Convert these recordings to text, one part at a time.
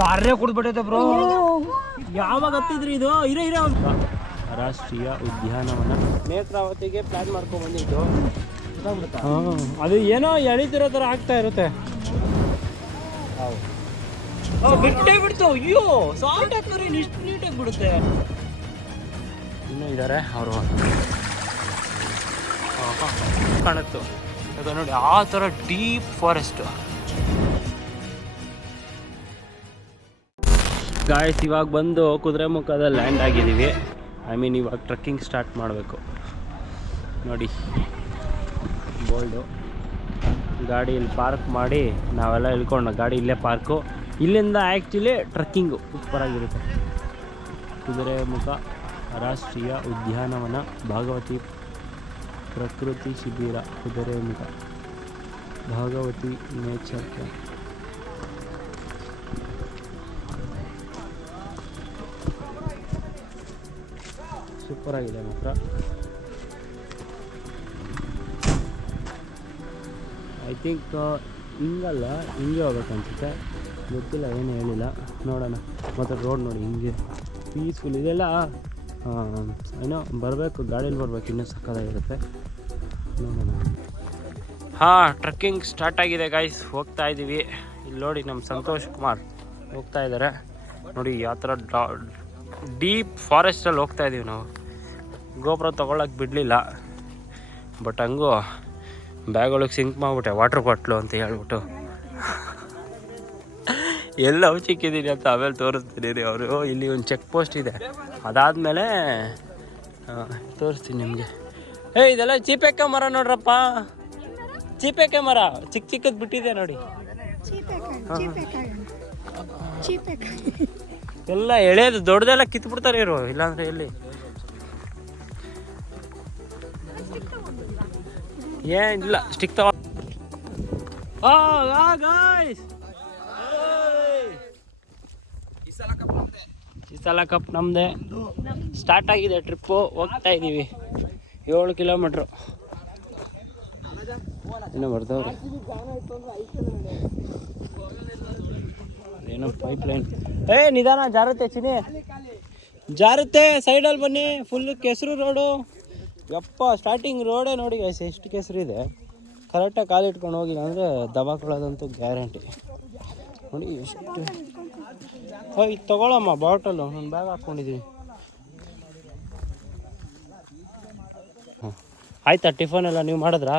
ಸಾರೇ ಕುಡ್ಬಿಟ್ಟೈತೆ bro ಯಾವಾಗ ಹತ್ತಿದ್ರಿ ಇದು? ಇರೋ ಇರೋ. ರಾಷ್ಟ್ರೀಯ ಉದ್ಯಾನವನ. ನೇತ್ರಾವತಿಗೆ ಪ್ಲಾನ್ ಮಾಡ್ಕೊಂಡ್ ಬಂದಿದ್ದು. ಅದು ಏನೋ ಎಳಿತಿರೋ ಥರ ಆಗ್ತಾ ಇರುತ್ತೆ. ಬಿಟ್ಟೇ ಬಿಡ್ತು. ಅಯ್ಯೋ ಸಾಲ್ಟ್ ಹಾಕಿದ್ರೆ ಇಷ್ಟು ನೀಟಾಗಿ ಬಿಡುತ್ತೆ. ಇನ್ನೂ ಇದ್ದಾರೆ ಅವರು. ಕಾಣುತ್ತು. ಅದು ನೋಡಿ ಆ ಥರ ಡೀಪ್ ಫಾರೆಸ್ಟ್ ಗಾಯ್ಸ್ ಇವಾಗ ಬಂದು ಕುದುರೆಮುಖದ ಲ್ಯಾಂಡ್ ಆಗಿದ್ದೀವಿ. ಐ ಮೀನ್ ಇವಾಗ ಟ್ರಕ್ಕಿಂಗ್ ಸ್ಟಾರ್ಟ್ ಮಾಡಬೇಕು. ನೋಡಿ, ಬೋಲ್ಡು. ಗಾಡಿ ಇಲ್ಲಿ ಪಾರ್ಕ್ ಮಾಡಿ ನಾವೆಲ್ಲ ಇಳ್ಕೊಂಡು ಗಾಡಿ ಇಲ್ಲೇ ಪಾರ್ಕು ಇಲ್ಲಿಂದ ಆ್ಯಕ್ಚುಲಿ ಟ್ರೆಕ್ಕಿಂಗು ಸೂಪರಾಗಿರುತ್ತೆ ಕುದುರೆಮುಖ ರಾಷ್ಟ್ರೀಯ ಉದ್ಯಾನವನ, ಭಾಗವತಿ ಪ್ರಕೃತಿ ಶಿಬಿರ Kudremukh Bhagavati nature camp super ಆಗಿದೆ ಮಾತ್ರ ಐ ಥಿಂಕ್ ಹಿಂಗಲ್ಲ, ಹಿಂಗೆ ಹೋಗ್ಬೇಕು ಅನಿಸುತ್ತೆ ಗೊತ್ತಿಲ್ಲ, ಏನು ಹೇಳಿಲ್ಲ. ನೋಡೋಣ. ಮತ್ತು ರೋಡ್ ನೋಡಿ, ಹಿಂಗೆ. ಪೀಸ್ಫುಲ್ ಇದೆಲ್ಲ ಏನೋ ಬರಬೇಕು, ಗಾಡೀಲಿ ಬರಬೇಕು, ಇನ್ನೂ ಸಕ್ಕದಾಗಿರುತ್ತೆ ನೋಡೋಣ. ಹಾಂ ಟ್ರಕ್ಕಿಂಗ್ ಸ್ಟಾರ್ಟ್ ಆಗಿದೆ ಗಾಯ್ಸ್ ಹೋಗ್ತಾ ಇದ್ದೀವಿ ಇಲ್ಲಿ ನೋಡಿ, ನಮ್ಮ ಸಂತೋಷ್ ಕುಮಾರ್ ಹೋಗ್ತಾ ಇದ್ದಾರೆ. ನೋಡಿ, ಯಾವ ಥರ ಡೀಪ್ ಫಾರೆಸ್ಟಲ್ಲಿ ಹೋಗ್ತಾ ಇದ್ದೀವಿ ನಾವು. ಗೋಪುರ ತೊಗೊಳಕ್ಕೆ ಬಿಡಲಿಲ್ಲ. ಬಟ್ ಹಂಗೂ ಬ್ಯಾಗ್ ಒಳಗೆ ಸಿಂಕ್ ಮಾಡಿಬಿಟ್ಟೆ ವಾಟ್ರ್ ಬಾಟ್ಲು ಅಂತ ಹೇಳ್ಬಿಟ್ಟು. ಎಲ್ಲ ಚಿಕ್ಕಿದ್ದೀನಿ ಅಂತ ಆಮೇಲೆ ತೋರಿಸ್ತೀನಿ ರೀ ಅವರು. ಇಲ್ಲಿ ಒಂದು ಚೆಕ್ ಪೋಸ್ಟ್ ಇದೆ. ಅದಾದಮೇಲೆ ತೋರಿಸ್ತೀನಿ ನಿಮಗೆ. ಏ ಇದೆಲ್ಲ ಚೀಪೆಕ್ಕ ಮರ ನೋಡ್ರಪ್ಪ. ಚೀಪೆಕ್ಕೆ ಮರ ಚಿಕ್ಕ ಚಿಕ್ಕದು ಬಿಟ್ಟಿದೆ ನೋಡಿ. ಎಲ್ಲ ಎಳೆಯೋದು ದೊಡ್ಡದೆಲ್ಲ ಕಿತ್ಬಿಡ್ತಾರೆ ಇವರು ಇಲ್ಲಾಂದ್ರೆ ಎಲ್ಲಿ? ಏನಿಲ್ಲ ಸ್ಟಿಕ್ ತಗೋ ಈ ಸಲ ಕಪ್ ನಮ್ಮದೇ ಸ್ಟಾರ್ಟ್ ಆಗಿದೆ ಟ್ರಿಪ್ಪು ಹೋಗ್ತಾ ಇದ್ದೀವಿ. ಏಳು ಕಿಲೋಮೀಟ್ರು ಏನೋ ಬರ್ತಾವ್ರಿ ಏನೋ ಪೈಪ್ ಲೈನ್ ಏ, ನಿಧಾನ ಜಾರುತ್ತೆ ಚಿನಿ ಜಾರುತ್ತೆ ಸೈಡಲ್ಲಿ ಬನ್ನಿ. ಫುಲ್ ಕೆಸರು ರೋಡು ಯಪ್ಪ ಸ್ಟಾರ್ಟಿಂಗ್ ರೋಡೇ ನೋಡಿ ಗೈಸ್ ಎಷ್ಟು ಕೆಸರು ಇದೆ. ಕರೆಕ್ಟಾಗಿ ಕಾಲು ಇಟ್ಕೊಂಡು ಹೋಗಿಲ್ಲ ಅಂದರೆ ದಬಾಕೊಳ್ಳೋದಂತೂ ಗ್ಯಾರಂಟಿ ನೋಡಿ ಎಷ್ಟು ಹೋಯ್ ತೊಗೊಳಮ್ಮ ಬಾಟಲು ನಾನು ಬ್ಯಾಗ್ ಹಾಕ್ಕೊಂಡಿದ್ದೀನಿ ಹಾಂ. ಆಯ್ತಾ ಟಿಫನ್ ಎಲ್ಲ ನೀವು ಮಾಡಿದ್ರಾ?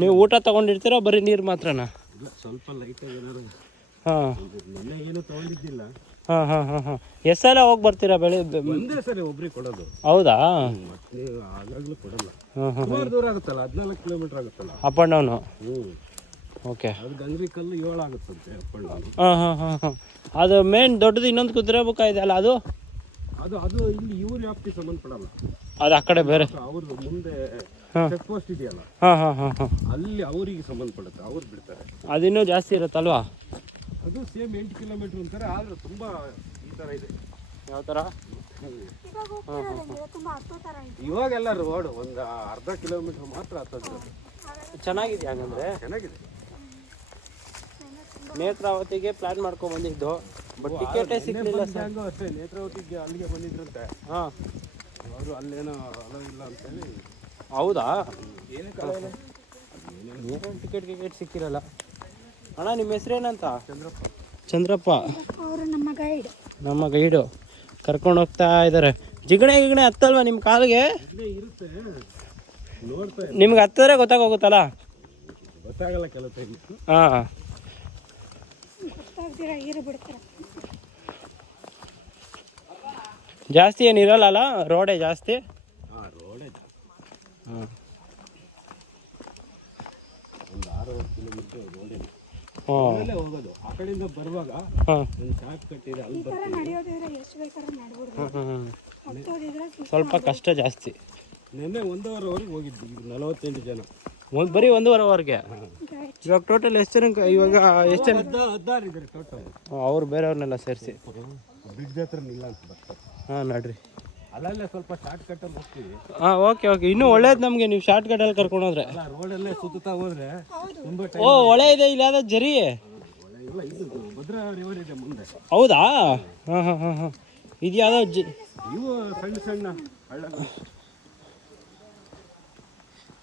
ನೀವು ಊಟ ತಗೊಂಡಿರ್ತೀರೋ ಬರೀ ನೀರು ಮಾತ್ರನಾ? ಸ್ವಲ್ಪ ಲೈಟಾಗಿ ಹಾಂ. ಏನು ತಗೊಂಡಿದ್ದಿಲ್ಲ. ಹಾಂ ಹಾಂ ಹಾಂ ಹಾಂ. ಎಷ್ಟೆಲ್ಲ ಹೋಗಿ ಬರ್ತೀರಾ ಬೆಳೆ ಒಂದೇ ಸರಿ ಒಬ್ರಿಗೆ ಕೊಡೋದು. ಹೌದಾ? ಮತ್ತೆ ಆಗಾಗ್ಲೂ ಕೊಡಲ್ಲ. ಹಾಂ ಹಾಂ ಸುಮಾರು ದೂರ ಆಗುತ್ತಲ್ಲ ಹದಿನಾಲ್ಕು ಕಿಲೋಮೀಟರ್ ಆಗುತ್ತಲ್ಲ. ಅಪ್ ಆ್ಯಂಡ್ ಡೌನು ಹ್ಞೂ ಓಕೆ ಅದು ಗಂಗ್ರಿ ಕಲ್ಲು ಏಳು ಆಗುತ್ತಂತೆ ಅಪ್ಪಳ್ಳ ಹಾಂ ಹಾಂ ಹಾಂ ಹಾಂ. ಅದು ಮೇನ್ ದೊಡ್ಡದು ಇನ್ನೊಂದು ಕುದುರೆ ಬುಕ್ಕ ಇದೆ ಅಲ್ಲ ಅದು? ಅದು ಅದು ಇಲ್ಲಿ ಇವ್ರ ವ್ಯಾಪ್ತಿ ಸಂಬಂಧಪಡಲ್ಲ. ಅದು ಆ ಕಡೆ ಬೇರೆ. ಅವ್ರದ್ದು ಮುಂದೆ ಚೆಕ್ ಪೋಸ್ಟ್ ಇದೆಯಲ್ಲ. ಹಾಂ ಹಾಂ ಹಾಂ ಹಾಂ. ಅಲ್ಲಿ ಅವರಿಗೆ ಸಂಬಂಧಪಡುತ್ತೆ ಅವ್ರು ಬಿಡ್ತಾರೆ. ಅದಿನ್ನೂ ಜಾಸ್ತಿ ಇರುತ್ತಲ್ವಾ? ಅದು ಸೇಮ್ ಎಂಟು ಕಿಲೋಮೀಟರ್ ಅಂತಾರೆ ಆದ್ರೆ ತುಂಬಾ ಈ ತರ ಇದೆ. ಯಾವ ಥರ ಇವಾಗೆಲ್ಲ ರೋಡ್ ಒಂದು ಅರ್ಧ ಕಿಲೋಮೀಟರ್ ಮಾತ್ರ ಹತ್ತದ. ಚೆನ್ನಾಗಿದೆ ಹಂಗಂದ್ರೆ ಚೆನ್ನಾಗಿದೆ. ನೇತ್ರಾವತಿಗೆ ಪ್ಲಾನ್ ಮಾಡ್ಕೊಂಡ್ ಬಂದಿದ್ದು ಬಟ್ ಟಿಕೆಟೇ ಸಿಗ್ಲಿಲ್ಲ ಸರ್ ಅಷ್ಟೇ ನೇತ್ರಾವತಿಗೆ ಅಲ್ಲಿಗೆ ಬಂದಿದ್ರಂತೆ. ಹಾಂ. ಅವರು ಅಲ್ಲೇನೋ ಅಲೋ ಇಲ್ಲ ಅಂತೇಳಿ. ಹೌದಾ? ಏನಕ್ಕೆ ಟಿಕೆಟ್ ಗಿಕೆಟ್ ಸಿಕ್ಕಿರಲ್ಲ. ಅಣ್ಣ ನಿಮ್ಮ ಹೆಸರೇನಂತ ಚಂದ್ರಪ್ಪ ಚಂದ್ರಪ್ಪ. ಅವರು ನಮ್ಮ ಗೈಡ್ ನಮ್ಮ ಗೈಡು. ಕರ್ಕೊಂಡು ಹೋಗ್ತಾ ಇದ್ದಾರೆ. ಜಿಗಣೆ ಗಿಗಣೆ ಹತ್ತಲ್ವಾ ನಿಮ್ಮ ಕಾಲಿಗೆ? ಇರುತ್ತೆ. ನೋಡ್ತಾ ನಿಮ್ಗೆ ಹತ್ತಿದ್ರೆ ಗೊತ್ತಾಗೋಗುತ್ತಲ್ಲ? ಗೊತ್ತಾಗಲ್ಲ ಕೆಲವು ಟೈಮ್ ಹಾಂ. ಜಾಸ್ತಿ ಏನು ಇರಲ್ಲ ರೋಡೇ ಜಾಸ್ತಿ? ಹಾಂ ಅಲ್ಲೇ ಹೋಗೋದು. ಆ ಕಡೆಯಿಂದ ಬರುವಾಗ ಹಾಂ. ಒಂದು ಶಾರ್ಟ್ ಕಟ್ ಇದೆ ಅಲ್ಲಿ ಸ್ವಲ್ಪ ಕಷ್ಟ ಜಾಸ್ತಿ. ನಿನ್ನೆ ಒಂದೂವರೆವರೆಗೆ ಹೋಗಿದ್ವಿ. ಈಗ ನಲವತ್ತೆಂಟು ಜನ. ಒಂದು ಬರೀ ಒಂದೂವರೆ ಅವರಿಗೆ ಇವಾಗ ಟೋಟಲ್ ಎಷ್ಟು ಜನ ಇವಾಗ ಎಷ್ಟು ಜನ? ಹದಿನಾರು ಇದ್ದಾರೆ ಟೋಟಲ್ ಅವ್ರು ಬೇರೆಯವ್ರನ್ನೆಲ್ಲ ಸೇರಿಸಿ. ಬಿಡ್ದ ಹತ್ರ ನಿಲ್ಲ ಅಂತ ಬರ್ತಾರೆ. ಹಾಂ ನಡ್ರಿ. ಅಲ್ಲಲ್ಲೇ ಸ್ವಲ್ಪ ಶಾರ್ಟ್ ಕಟ್ಟಲ್ಲಿ ಹೋಗ್ತೀವಿ. ಹಾಂ ಓಕೆ ಓಕೆ ಇನ್ನೂ ಒಳ್ಳೇದು ನಮಗೆ ನೀವು ಶಾರ್ಟ್ ಕರ್ಕೊಂಡು ಹೋದ್ರೆ. ಅಲ್ಲ ರೋಡಲ್ಲೇ ಸುತ್ತಾ ಹೋದ್ರೆ ತುಂಬ ಓ ಒಳೆ ಇದೆ ಇಲ್ಲ ಯಾವ್ದು ಜರಿ ಅಲ್ಲ ಇದು ಭದ್ರಾ ರಿವರ್ ಇದೆ ಮುಂದೆ. ಹೌದಾ? ಹಾಂ ಹಾಂ ಹಾಂ ಹಾಂ. ಇದು ಯಾವುದೋ ಜಿ ಇವು ಸಣ್ಣ ಸಣ್ಣ ಹಳ್ಳಗಳು.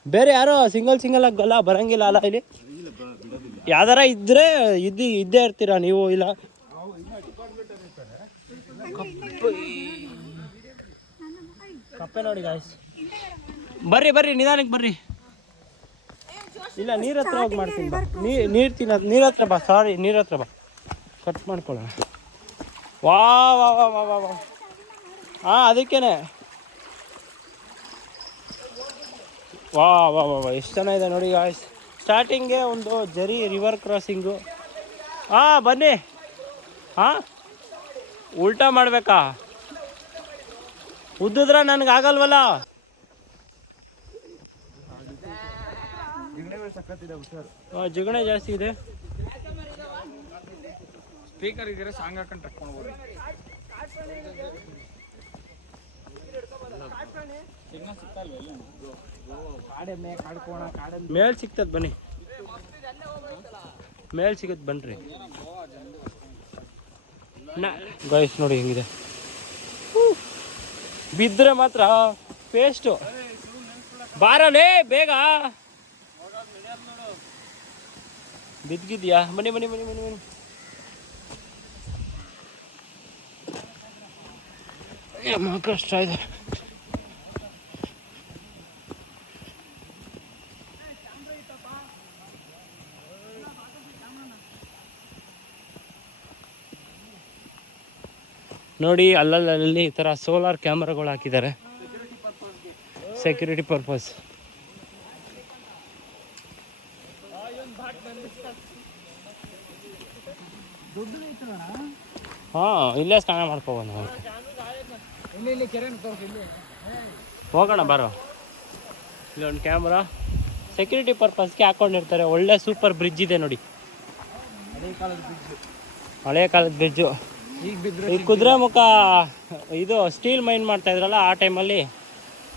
ಬೇರೆ ಯಾರೋ ಸಿಂಗಲ್ ಸಿಂಗಲ್ ಆಗಿ ಆಗಲ್ಲ ಬರಂಗಿಲ್ಲ ಅಲ್ಲ ಇಲ್ಲಿ? ಯಾವ್ದಾರ ಇದ್ರೆ ಇದ್ದು ಇದ್ದೇ ಇರ್ತೀರಾ ನೀವು ಇಲ್ಲ? ಕಪ್ಪೆ ನೋಡಿ ಗಾಯ್ಸ್ ಬರ್ರಿ ಬರ್ರಿ ನಿಧಾನಕ್ಕೆ ಬರ್ರಿ. ಇಲ್ಲ ನೀರ್ ಹತ್ರ ಹೋಗಿ ಮಾಡ್ತೀನಿ ಬಾ. ನೀರು ತಿನ್ನ ನೀರ್ ಹತ್ರ ಬಾ ಸಾರಿ ನೀರ್ ಹತ್ರ ಬಾ. ಕಟ್ ಮಾಡ್ಕೊಳ್ಳೋಣ. ವಾ ವಾ ವಾ ವಾ ವಾ ವಾ. ಹಾಂ ಅದಕ್ಕೇನೆ. ವಾ ವಾ ವಾ ವಾ ಎಷ್ಟು ಚೆನ್ನಾಗಿದೆ ನೋಡಿ ಗಾಯ್ಸ್ ಸ್ಟಾರ್ಟಿಂಗ್ಗೆ ಒಂದು ಜರಿ ರಿವರ್ ಕ್ರಾಸಿಂಗು ಹಾಂ ಬನ್ನಿ. ಹಾಂ? ಉಲ್ಟಾ ಮಾಡಬೇಕಾ? ಉದ್ದಿದ್ರೆ ನನಗೆ ಆಗಲ್ವಲ್ಲ? ಜಿಗಣೆ ಜಾಸ್ತಿ ಇದೆ. ಸ್ಪೀಕರ್ ಇದ್ರೆ ಸಾಂಗ್ ಹಾಕೊಂಡು ಕಾಡ್ಕೋಣ ಕಾಡೆಮ್ಮೆ ಮೇಲ್ ಸಿಗ್ತದ ಬನ್ನಿ. ಮೇಲ್ ಸಿಗತ್ ಬನ್ರಿ. ಗಾಯ್ಸ್ ನೋಡಿ ಹೆಂಗಿದೆ. ಬಿದ್ರೆ ಮಾತ್ರ ಪೇಸ್ಟು ಬಾರಲೇ ಬೇಗ. ಬಿದ್ಗಿದ್ಯಾ ಬನ್ನಿ ಬನ್ನಿ ಬನ್ನಿ ಬನ್ನಿ ಬನ್ನಿ ಅಮ್ಮ ಕಷ್ಟ ಇದೆ. ನೋಡಿ, ಅಲ್ಲಲ್ಲಲ್ಲಿ ಈ ಥರ ಸೋಲಾರ್ ಕ್ಯಾಮ್ರಾಗಳು ಹಾಕಿದ್ದಾರೆ. ಸೆಕ್ಯೂರಿಟಿ ಪರ್ಪಸ್ ಹಾಂ, ಇಲ್ಲೇ ಸ್ನಾನ ಮಾಡ್ಕೋಬೋದು ಹೋಗೋಣ, ಬರೋ. ಇಲ್ಲೊಂದು ಕ್ಯಾಮ್ರಾ ಸೆಕ್ಯೂರಿಟಿ ಪರ್ಪಸ್ಗೆ ಹಾಕೊಂಡಿರ್ತಾರೆ. ಒಳ್ಳೆ ಸೂಪರ್ ಬ್ರಿಡ್ಜ್ ಇದೆ ನೋಡಿ. ಹಳೆ ಕಾಲದ ಬ್ರಿಡ್ಜು ಈಗ ಈ ಕುದುರೆ ಮುಖ ಇದು ಸ್ಟೀಲ್ ಮೈನ್ ಮಾಡ್ತಾ ಇದ್ರಲ್ಲ ಆ ಟೈಮಲ್ಲಿ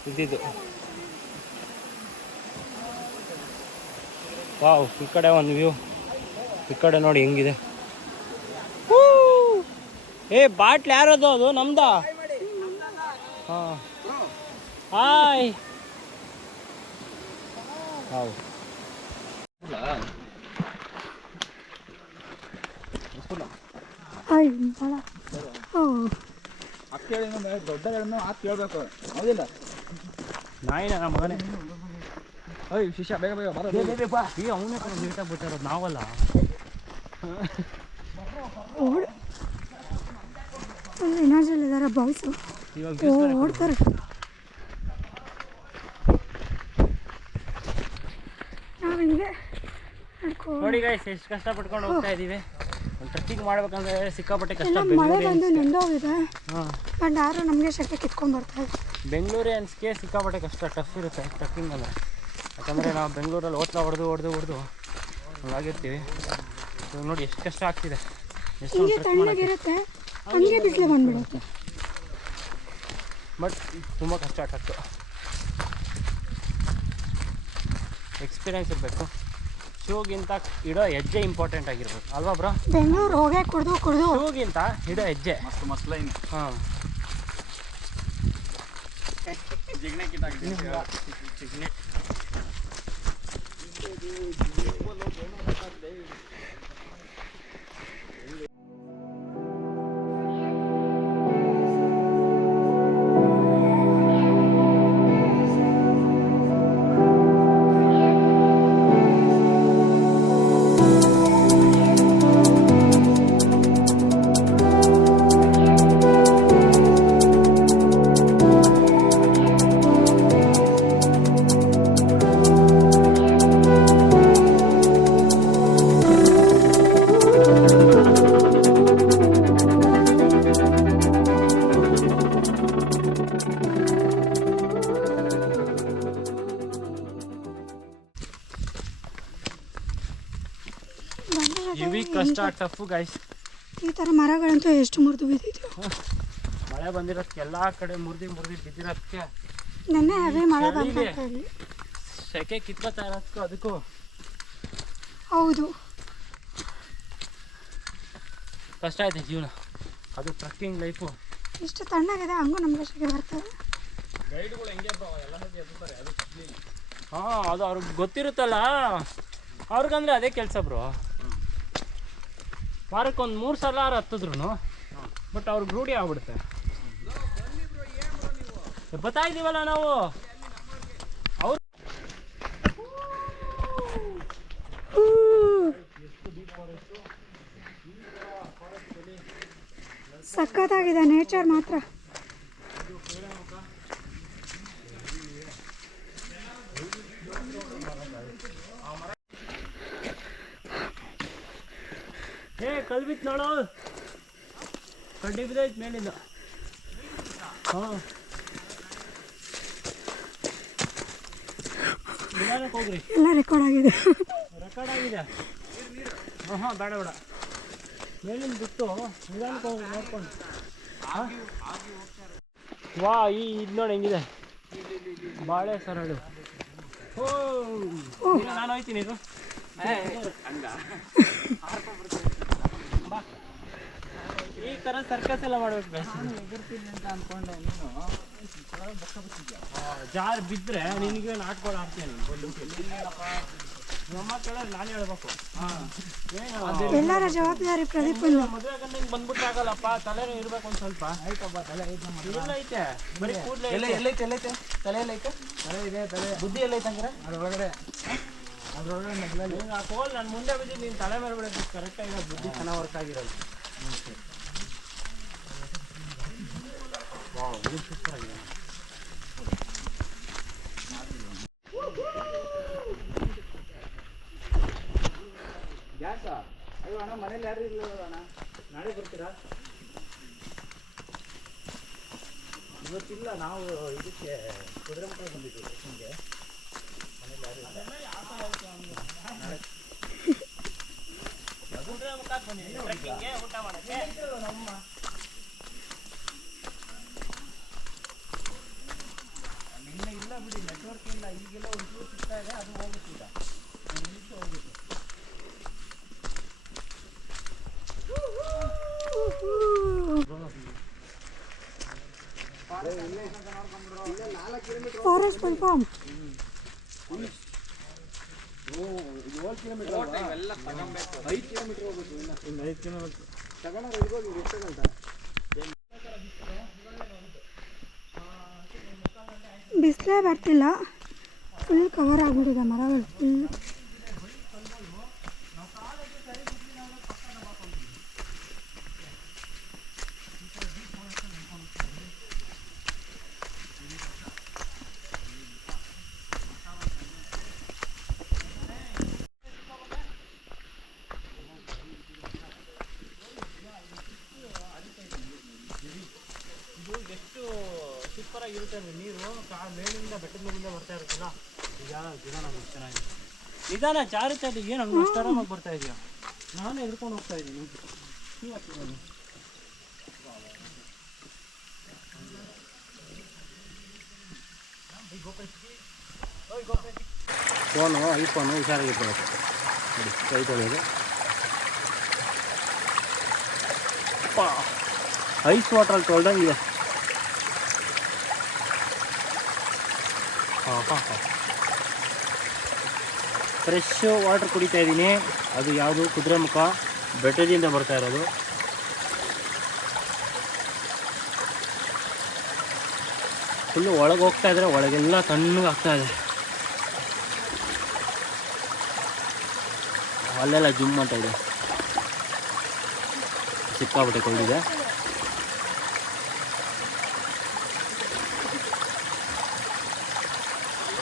ಇದ್ದಿದ್ದು. ವಾವ್ ಈ ಕಡೆ ಒಂದು ವ್ಯೂ ಈ ಕಡೆ ನೋಡಿ ಹೆಂಗಿದೆ! ಏ ಬಾಟ್ಲ್ ಯಾರದು ಅದು? ನಮ್ದಾ? ಹಾಂ. ಹಾಯ್ ಹೌದು ಭಾಳ ಓ ಅಕ್ಕ ಹೇಳಿದ ದೊಡ್ಡ ಹೇಳಿದ ಆತ್ ಕೇಳ್ಬೇಕು ಹೌದಿಲ್ಲ? ನಾಯಿನ ನಮ್ಮ ಮಗನೇ. ಓಯ್ ಶಿಷ್ಯ ಬೇಗ ಬೇಗ ಬರೋ ಈ ಅವನೇ ನೀಟಾಗಿ ಬಿಟ್ಟಿರೋದು. ನಾವಲ್ಲ? ಓಡ್ ಎನರ್ಜಲ್ಲಿ ಇದ್ದಾರೆ ಬಾಯ್ಸು ಓ ಓಡ್ತಾರೆ. ನಾವು ಹಿಂಗೆ ನೋಡಿ ಗೈಸ್ ಎಷ್ಟು ಕಷ್ಟ ಪಡ್ಕೊಂಡು ಹೋಗ್ತಾ ಇದೀವಿ. ಒಂದು ಟ್ರೆಕ್ಕಿಂಗ್ ಮಾಡ್ಬೇಕಂದ್ರೆ ಸಿಕ್ಕಾಪಟ್ಟೆ ಕಷ್ಟ. ಮಳೆ ಬಂದು ನಿಂದೋಗಿದೆ. ಬಟ್ ಯಾರು ನಮಗೆ ಶೆಕೆ ಇದೆ ಬರ್ತಾರೆ ಬೆಂಗಳೂರಿಯನ್ಸ್ಗೆ ಸಿಕ್ಕಾಪಟ್ಟೆ ಕಷ್ಟ ಟಫ್ ಇರುತ್ತೆ ಟ್ರೆಕ್ಕಿಂಗ್ ಅಂದರೆ ಯಾಕಂದರೆ ನಾವು ಬೆಂಗಳೂರಲ್ಲಿ ಓಟ್ಲ ಹೊಡೆದು ಹೊಡೆದು ಹೊಡೆದು ಹಂಗಾಗಿರ್ತೀವಿ ನೋಡಿ ಎಷ್ಟು ಕಷ್ಟ ಆಗ್ತಿದೆ. ಎಷ್ಟು ಹಿಂಗೆ ತಣ್ಣಗಿರುತ್ತೆ ಹಂಗೆ ಬಿಸಿಲು ಬಂದ್ಬಿಡುತ್ತೆ. ಬಟ್ ತುಂಬ ಕಷ್ಟ ಆಗ್ತತ್ತು ಎಕ್ಸ್ಪೀರಿಯನ್ಸ್ ಇರಬೇಕು. ಶೂಗಿಂತ ಇಡೋ ಹೆಜ್ಜೆ ಇಂಪಾರ್ಟೆಂಟ್ ಆಗಿರ್ಬೇಕು. ಅಲ್ವಾ ಬ್ರೋ ಬೆಂಗಳೂರು ಹೋಗೇ ಕುಡ್ದು ಕುಡ್ದು. ಶೂಗಿಂತ ಇಡೋ ಹೆಜ್ಜೆ. ಮಸ್ತ್ ಮಸ್ತ್ ಲೈನ್ ಹಾಂ. ಜಿಗ್ನೆ. ಟಫು ಗೈಸ್ ಈ ಥರ ಮರಗಳಂತೂ ಎಷ್ಟು ಮುರಿದು ಬಿದ್ದಿದ್ವು ಮಳೆ ಬಂದಿರೋದಕ್ಕೆ ಎಲ್ಲ ಕಡೆ ಮುರಿದು ಮುರಿದು ಬಿದ್ದಿರೋದಕ್ಕೆ ನೆನ್ನೆ ಹೆವಿ ಮಳೆ ಹೇಳಿ. ಸೆಕೆ ಕಿತ್ಕೋತಾ ಇರೋದಕ್ಕೂ ಅದಕ್ಕೂ. ಹೌದು. ಕಷ್ಟ ಐತೆ ಜೀವನ. ಅದು ಟ್ರಕ್ಕಿಂಗ್ ಲೈಫು ಇಷ್ಟು ತಣ್ಣಗಿದೆ ಹಂಗೂ ನಮ್ಗೆ ಸೆಕೆ ಬರ್ತದೆ ಹಾಂ ಅದು ಅವ್ರಿಗೆ ಗೊತ್ತಿರುತ್ತಲ್ಲ. ಅವ್ರಿಗಂದ್ರೆ ಅದೇ ಕೆಲಸ ಬ್ರೋ. ವಾರಕ್ಕೆ ಒಂದು ಮೂರು ಸಲ ಹತ್ತಿದ್ರು ಬಟ್ ಅವ್ರಿಗೆ ರೂಢಿ ಆಗ್ಬಿಡುತ್ತೆ. ಬರ್ತಾ ಇದೀವಲ್ಲ ನಾವು? ಅವ್ರು ಸಖತ್ತಾಗಿದೆ ನೇಚರ್ ಮಾತ್ರ ಏ ಕಲ್ ಬಿತ್ತು ನೋಡು. ಕಡ್ಡಿ ಬಿದ್ದೈತೆ ಮೇಲಿಂದ. ಹಾಂ. ನಿಧಾನಕ್ಕೆ ಹೋಗ್ರಿ ಎಲ್ಲ ರೆಕಾರ್ಡ್ ಆಗಿದೆ. ರೆಕಾರ್ಡ್ ಆಗಿದೆ. ಹಾಂ ಹಾಂ ಬೇಡ ಬೇಡ. ಮೇಲಿಂದ ಬಿಟ್ಟು ನಿಧಾನಕ್ಕೆ ಹೋಗಿ ನೋಡ್ಕೊಂಡು? ವಾ ಈ ಇದು ನೋಡಿ ಹೆಂಗಿದೆ. ಬಾಳೆ ಸರಳು. ಓ ನಾನು ಹೋಯ್ತೀನಿ ಇದು ಬಾ. ಈ ಥರ ಸರ್ಕಸ್ ಎಲ್ಲ ಮಾಡ್ಬೇಕು. ಜಾರ್ ಬಿದ್ರೆ ನಿನಗೆ ನಾಟ್ಕೊಂಡು ಆಡ್ತೀನಿ ನಮ್ಮ ಕೇಳಿದ್ರೆ ನಾನು ಹೇಳ್ಬೇಕು. ಏನು? ಎಲ್ಲರ ಜವಾಬ್ದಾರಿ ಪ್ರದೀಪ್ ಮದುವೆ ಗಂಡಂಗೆ ಬಂದ್ಬಿಟ್ರೆ ಆಗಲ್ಲಪ್ಪ. ತಲೆ ಇರ್ಬೇಕು ಒಂದ್ ಸ್ವಲ್ಪ. ಆಯ್ತಪ್ಪ ತಲೆ ಇಲ್ಲ ಐತೆ. ಬರೀ ಕೂದಲೇ ಎಲ್ಲ ಎಲ್ಲೈತೆ ಎಲ್ಲೈತೆ? ತಲೆ ಎಲ್ಲೈತೆ? ತಲೆ ಇದೆ ತಲೆ. ಬುದ್ಧಿ ಎಲ್ಲೈತೆ ಅಂದ್ರೆ ಅದ್ರೊಳಗಡೆ ಅದ್ರೊಳಗಡೆ. ನಗ್ಲಲ್ಲಿ ಆ ಕೋಲ್ ನಾನು ಮುಂದೆ ಬಿದ್ದು ನೀನು ತಲೆ ಮೇಲೆ ಬಿಡೋದು ಕರೆಕ್ಟಾಗಿ ಬುದ್ಧಿ ಚೆನ್ನಾಗಿ ವರ್ಕ್ ಆಗಿರೋದು ವಾವ್ ಇದು ಸೂಪರ್ ಆಗಿದೆ ಗ್ಯಾಸ ಅಯ್ಯೋ ಅಣ್ಣ ಮನೇಲಿ ಯಾರು ಇಲ್ಲ ಅಣ್ಣ ನಾಳೆ ಬರ್ತೀರಾ ಇವತ್ತಿಲ್ಲ ನಾವು ಇದಕ್ಕೆ ಕುದುರೆ ಮುಖ ಬಂದಿದ್ವಿ ನಿಮಗೆ ಊಟ ಮಾಡಕ್ಕೆ ನಿನ್ನೆ ಇಲ್ಲ ಬಿಡಿ ನೆಟ್ವರ್ಕ್ ಇಲ್ಲ ಈಗೆಲ್ಲ ಒಂಚೂರು ಸಿಗ್ತಾ ಇದೆ ಅದು ಹೋಗುತ್ತಿಲ್ಲ ಫಾರೆಸ್ಟ್ ಫುಲ್ ಫಾರ್ಮ್ ಏಳು ಕಿಲೋಮೀಟರ್ ಐದು ಕಿಲೋಮೀಟರ್ ಹೋಗ್ಬೇಕು ಇನ್ನು ಇನ್ನು ಐದು ಕಿಲೋಮೀಟರ್ ತಗೊಂಡ್ರೆ ಇರ್ಬೋದು ಇವ್ರು ಎಷ್ಟು ಗಂಟೆ ಬಿಸಿಲೇ ಬರ್ತಿಲ್ಲ. ಫುಲ್ ಕವರ್ ಆಗಿಬಿಟ್ಟಿದೆ ಮರಗಳು ಫುಲ್ ಇದು ಎಷ್ಟು ಸೂಪರ್ ಆಗಿರುತ್ತೆ ಅಂದ್ರೆ ನೀರು ಕಾ ಮೇಲಿಂದ ಬೆಟ್ಟದ ಮೇಲಿಂದ ಬರ್ತಾ ಇರುತ್ತಲ್ಲ ನಿಧಾನ ನಿಧಾನ ಎಷ್ಟು ಚೆನ್ನಾಗಿದೆ ನಿಧಾನ ಜಾರುತ್ತಾ ಇದೆ ಏನು ಅಷ್ಟು ಆರಾಮಾಗಿ ಬರ್ತಾ ಇದೆಯಾ? ನಾನು ಎದ್ಕೊಂಡು ಹೋಗ್ತಾ ಇದ್ದೀನಿ ಫೋನು, ಐಫೋನು ಹುಷಾರಾಗಿ ನೋಡಿ, ಕೈ ತೊಳೆಯೋದು. ಐಸ್ ವಾಟ್ರಲ್ಲಿ ತೊಳ್ದಂಗಿದೆ ಹಾಂ ಹಾಂ ಹಾಂ. ಫ್ರೆಶ್ ವಾಟರ್ ಕುಡಿತಾ ಇದ್ದೀನಿ. ಅದು ಯಾವುದು? ಕುದುರೆಮುಖ ಬೆಟ್ಟದಿಂದ ಬರ್ತಾ ಇರೋದು. ಫುಲ್ಲು ಒಳಗೆ ಹೋಗ್ತಾ ಇದ್ರೆ ಒಳಗೆಲ್ಲ ತಣ್ಣಗೆ ಆಗ್ತಾ ಇದೆ. ಅಲ್ಲೆಲ್ಲ ಜಿಮ್ ಅಂತ ಇದೆ. ಸಿಕ್ಕಾಬಿಟ್ಟೆ ಕೊಂಡಿದೆ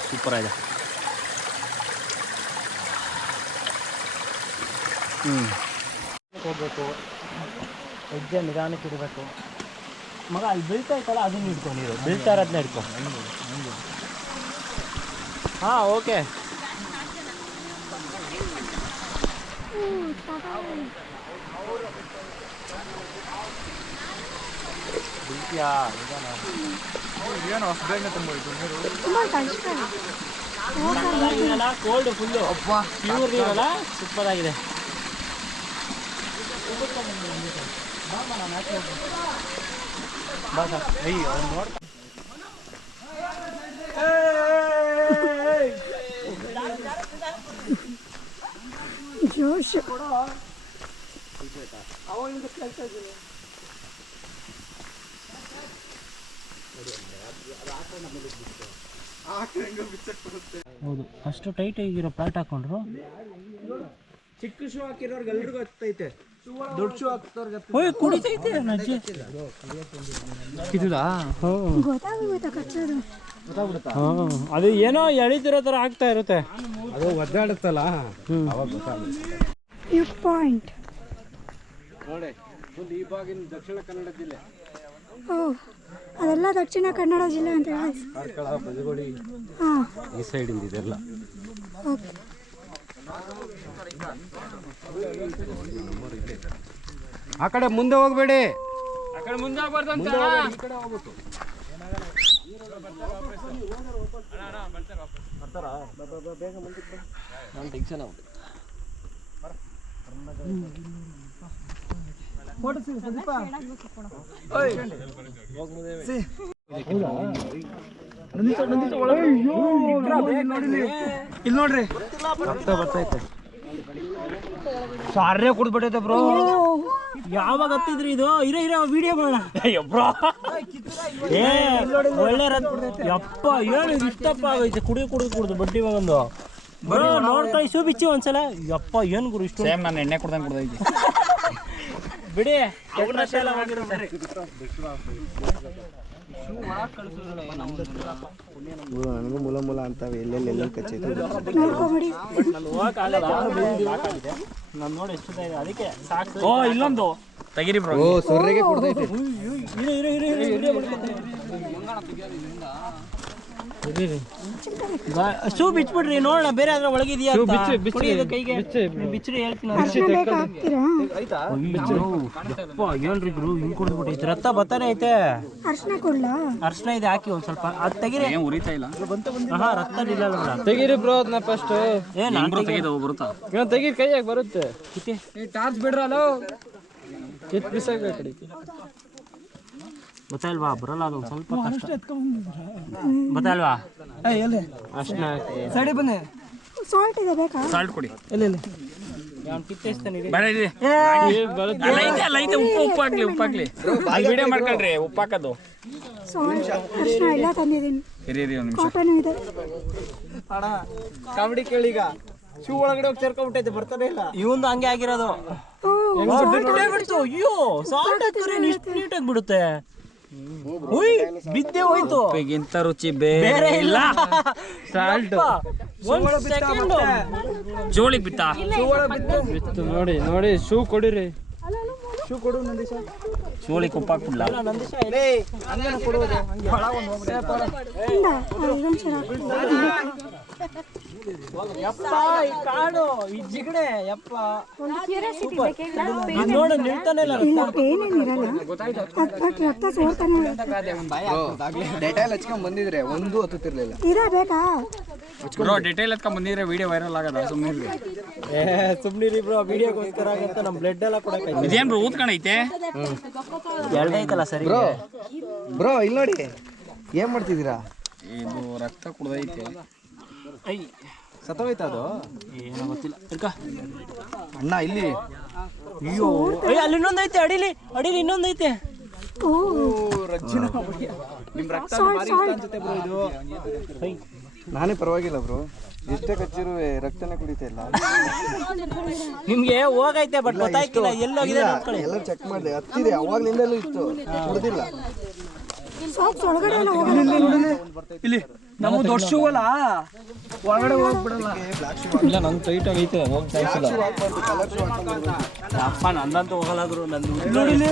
ಸೂಪರ್ ಆಗಿದೆ ಹ್ಞೂ ಹೋಗ್ಬೇಕು. ಹೆಜ್ಜೆ ನಿಧಾನಕ್ಕೆ ಇರಬೇಕು ಮಗ ಅಲ್ಲಿ ಬೀಳ್ತಾ ಇತ್ತಲ್ಲ ಅದನ್ನ ಹಿಡ್ಕೊ ನೀರು. ಬೀಳ್ತಾ ಇರೋದನ್ನ ಹಿಡ್ಕೊ ಹಾಂ ಓಕೆ. ಬೀಳ್ತೀಯಾ? ನಿಧಾನ. ಏನು ಬೇಗ ತುಂಬೋಯ್ತು ನೀರು. ಕೋಲ್ಡ್ ಫುಲ್ಲು ಪ್ಯೂರ್ ನೀರಲ್ಲ ಸೂಪರ್ ಆಗಿದೆ. ಜೋಶ್ ಹೌದು ಅಷ್ಟು ಟೈಟ್ ಆಗಿರೋ ಪ್ಯಾಟ್ ಹಾಕೊಂಡ್ರು. ಚಿಕ್ಕ ಶೂ ಹಾಕಿರೋರ್ಗೆ ಎಲ್ರಿಗೂ ಹತ್ತೈತೆ. ದೊಡ್ಡ ಶೂ ಹಾಕ್ತವ್ರಿಗೆ ಓಯ್ ಕುಡಿತೈತೆ ನಜ್ಜೆ ಇದುದಾ ಗೊತ್ತಾಗೋಯ್ತಾ ಕಚ್ಚೋದು? ಹಾಂ ಅದು ಏನೋ ಎಳಿತಿರೋ ಥರ ಆಗ್ತಾ ಇರುತ್ತೆ. ಅದು ಒದ್ದಾಡುತ್ತಲ್ಲ. ಅವಾಗ ಗೊತ್ತಾಗುತ್ತೆ. ಪಾಯಿಂಟ್ ನೋಡಿ ಈ ದಕ್ಷಿಣ ಕನ್ನಡ ಜಿಲ್ಲೆ. ಓ ಅದೆಲ್ಲ ದಕ್ಷಿಣ ಕನ್ನಡ ಜಿಲ್ಲೆ ಅಂತ ಹೇಳಿ. ಈ ಸೈಡಿಂದ ಇದೆಲ್ಲ. ಓಕೆ. ಆ ಕಡೆ ಮುಂದೆ ಹೋಗ್ಬೇಡಿ ಆ ಕಡೆ ಮುಂದೆ ಹೋಗ್ಬಾರ್ದು ಮುಂದೆ ಹೋಗ್ಬೇಡಿ, ಈ ಇಲ್ಲಿ ನೋಡ್ರಿ. ರಕ್ತ ಬರ್ತೈತೆ ಸಾರೇ ಕುಡ್ದ್ಬಿಟ್ಟೈತೆ ಬ್ರೋ. ಯಾವಾಗ ಹತ್ತಿದ್ರಿ ಇದು? ಇರೋ ಇರೋ ವಿಡಿಯೋ ಮಾಡೋಣ ಬ್ರೋ. ಏ ಒಳ್ಳೆ ಯಪ್ಪ ಏನು ಇಷ್ಟಪ್ಪ ಆಗೈತೆ ಕುಡಿ ಕುಡಿದು ಕುಡ್ದು ಬಡ್ಡಿ ಒಂದು ಬ್ರೋ ನೋಡ್ತಾ ಇಷ್ಟು ಬಿಚ್ಚಿ ಒಂದ್ಸಲ. ಯಪ್ಪ ಏನು ಗುರು ಇಷ್ಟು? ನಾನು ಎಣ್ಣೆ ಕುಡ್ದಂಗೆ ಕುಡ್ದೈತಿ ಬಿಡಿ. ಹೋಗಿರುತ್ತೆ. ನನಗೂ ಮೂಲ ಮೂಲ ಅಂತವೆ ಎಲ್ಲೆಲ್ಲಿ ಎಲ್ಲೆಲ್ಲಿ ಕಚ್ಚೈತೆ ನಾನು ನೋಡಿ ಎಷ್ಟು ಇದೆ ಅದಕ್ಕೆ ಸಾಕು ಓ ಇಲ್ಲೊಂದು ತೆಗಿರಿ ಬ್ರೋ ಓ ಸೊರ್ರೆಗೆ ಕುಡ್ದೈತೆ ಇರು ಇರು ಇರು ಇರು ವಿಡಿಯೋ ಮಾಡ್ಕೊತೀನಿ ಶೂ ಬಿಚ್ಬಿಡ್ರಿ ನೋಡೋಣ ಬೇರೆ ಆದ್ರೆ ಒಳಗಿದ್ಯಾ ಬಿಚ್ಚಿ ಬಿಚ್ಚಿ ಕೈಗೆ. ಬಿಚ್ಚ್ರಿ ಹೇಳ್ತೀನಿ ಗುರು ಹಿಂಗ್ ಕುಡಿದ್ಬಿಟ್ಟೈತೆ? ರಕ್ತ ಬರ್ತಾನೆ ಐತೆ. ಅರ್ಶನ ಕೊಡ್ಲಾ? ಅರ್ಶನ ಇದೆ ಹಾಕಿ ಒಂದ್ ಸ್ವಲ್ಪ. ಅದ್ ತೆಗಿರಿ. ಉರಿತಾ ಇಲ್ಲ? ಹಾ ರಕ್ತ ಇಲ್ಲ ತೆಗಿರಿ ತೆಗೀರಿ ಬ್ರೋ ಅದನ್ನ ಫಸ್ಟ್ ಏ ನಾನು ತೆಗೆದು ಬರುತ್ತಾ? ಕೈಯಾಗ ಬರುತ್ತೆ. ಟಾರ್ಚ್ ಬಿಡ್ರಲ್ಲ? ಕಿತ್ ಬಿಸಾಕ ಬರಲ್ಲ ಅದು ಸ್ವಲ್ಪ ಕಷ್ಟ. ಗೊತ್ತಾಲ್ವಾ ಅರ್ಶನ ಸೈಡಿ ಬನ್ನಿ. ಸಾಲ್ಟ್ ಇದೆ ಬೇಕಾ? ಸಾಲ್ಟ್ ಕೊಡಿ. ಇರಿ. ಉಪ್ಪು ವಿಡಿಯೋ ಮಾಡ್ಕೊಳ್ರಿ ಹಾಕೋದು. ಎಲ್ಲ ತಂದಿದ್ದೀನಿ. ಕಾಟನ್ ಇದೆ. ಕಾಮಿಡಿ ಕೇಳೀಗ ಶೂ ಒಳಗಡೆ ಹೋಗಿ ಸೇರ್ಕೊಂಡ್ಬಿಟ್ಟೈತೆ ಬರ್ತಾನೆ ಇಲ್ಲ. ಇವಂದು ಹಂಗೆ ಆಗಿರೋದು. ಅಯ್ಯೋ ಸಾಲ್ಟ್ ಹಾಕಿದ್ರೆ ನೀಟಾಗಿ ಬಿಡುತ್ತೆ. ಉಯ್ ಬಿದ್ದೆ ಹೋಯ್ತು. ಉಪ್ಪಿಗಿಂತ ರುಚಿ ಬೇರೆ ಇಲ್ಲ. ಸಾಲ್ಟ್. ಜೋಳಿ ಬಿತ್ತ ಜೋಳಿಗೆ ಬಿತ್ತಾ. ಬಿತ್ತು. ನೋಡಿ ನೋಡಿ ಶೂ ಕೊಡಿರಿ. ಶೂ ಕೊಡು ನಂದೀಶ. ಶೂಳಿಗೆ ಉಪ್ಪು ಹಾಕ್ಬಿಡ್ಲ ನಂದಿಶ ಸಲ ಯಪ್ಪ ಈ ಕಾಡು ಈ ಜಿಗಣೆ ಯಪ್ಪ. ಇದ್ ನೋಡು ನಿಲ್ತಾನೆ ಇಲ್ಲ ಇಲ್ಲ ಏನೇನಿರಲ್ಲ ರಕ್ತ ಸೋರ್ತಾನೆ ಇರುತ್ತೆ. ಡೆಟೈಲ್ ಹಚ್ಕೊಂಡ್ ಬಂದಿದ್ರೆ ಒಂದು ಹತ್ತುತ್ತಿರ್ಲಿಲ್ಲ. ಇದ ಬೇಕಾ? ಬ್ರೋ ಡೆಟೈಲ್ ಹತ್ಕೊಂಡ್ ಬಂದಿದ್ರೆ ವಿಡಿಯೋ ವೈರಲ್ ಆಗದ? ಸುಮ್ಮನೆ ಏ ಸುಮ್ನಿರಿ ಬ್ರೋ ವಿಡಿಯೋಗೋಸ್ಕರ ಅಂತ ನಮ್ಮ ಬ್ಲಡ್ ಎಲ್ಲ ಕೊಡಕ್ಕೆ ಇದೇನ್ ಬ್ರೋ ಊದ್ಕೊಂಡೈತೆ ಎರಡೈತಲ್ಲ ಸರಿ. ಬ್ರೋ ಇಲ್ಲಿ ನೋಡಿ ಏನ್ ಮಾಡ್ತಿದ್ದೀರಾ? ಇದು ರಕ್ತ ಕುಡ್ದೈತೆ. ಐ. ಸತ್ತೋಯ್ತಾ ಅದು ಏನೋ ಗೊತ್ತಿಲ್ಲ. ಅಡ್ಕ ಅಣ್ಣ ಇಲ್ಲಿ. ಅಯ್ಯೋ. ಅಯ್ಯ ಅಲ್ಲಿ ಇನ್ನೊಂದೈತೆ ಅಡಿಲಿ. ಅಡಿಲಿ ಇನ್ನೊಂದೈತೆ ಓ. ರಜ್ಜಿನ ನಿಮ್ ರಕ್ತ ಸಾಲ್ಟ್ ಅನ್ಸುತ್ತೆ ಬ್ರೋ ಇದು. ನಾನೇ ಪರವಾಗಿಲ್ಲ ಬ್ರೋ. ಎಷ್ಟೇ ಕಚ್ಚಿರು ರಕ್ತನೇ ಕುಡಿತಾ ಇಲ್ಲ. ನಿಮ್ಗೆ ಹೋಗೈತೆ ಬಟ್ ಗೊತ್ತಾಯ್ತಿಲ್ಲ ಎಲ್ಲೋಗಿದೆ ನೋಡ್ಕೊಳ್ಳಿ ಎಲ್ಲ ಚೆಕ್ ಮಾಡಿದೆ. ಹತ್ತಿದೆ. ಅವಾಗ್ಲಿಂದಲೂ ಇತ್ತು ಹೋಗಲ್ಲ. ಇಲ್ಲಿ. ನಮ್ಮ ದೊಡ್ಡ ಶೂ ಅಲ್ಲ ಒಳಗಡೆ ಹೋಗ್ಬಿಡಲ್ಲ ಇಲ್ಲ ನಂಗೆ ಟೈಟ್ ಆಗೈತೆ ಇಲ್ಲ. ಅಪ್ಪ ನಂದಂತೂ ಹೋಗಲ್ಲ ಗುರು ನಂದು ನೋಡಿಲಿ?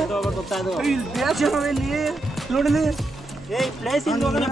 ಇಲ್ಲಿ ನೋಡಿಲಿ? ಏಯ್ ಪ್ಲೇಸ್ ಇಂದ ಹೋಗೋಣ